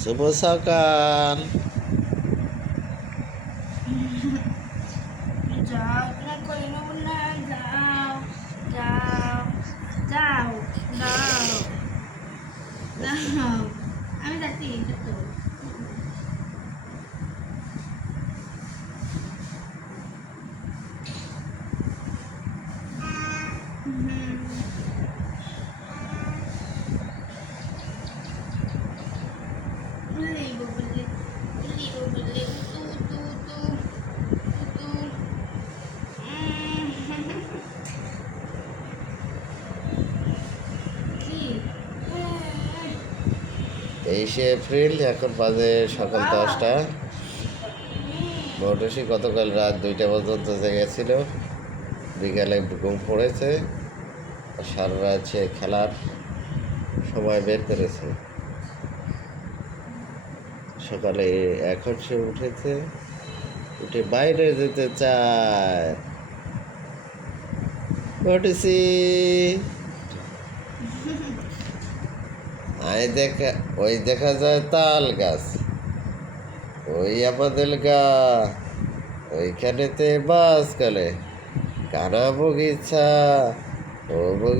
শুভ সকাল। যাও না কই না যাও যাও যাও যাও যাও আমি যাচ্ছি তো তেইশে এপ্রিল, এখন বাজে সকাল 10টা। মৌটুসি গতকাল রাত 2টা পর্যন্ত জেগেছিল, বিকালে ঘুম পড়েছে, সারা রাত সে খেলার সময় বের করেছে। সকালে এখন সে উঠেছে, উঠে বাইরে যেতে চায়। মৌটুসি ওই দেখা যায় তাল গাছ, ওই আমাদের গা, ওইখানেতে বাস কালে কানা বগিচা, ও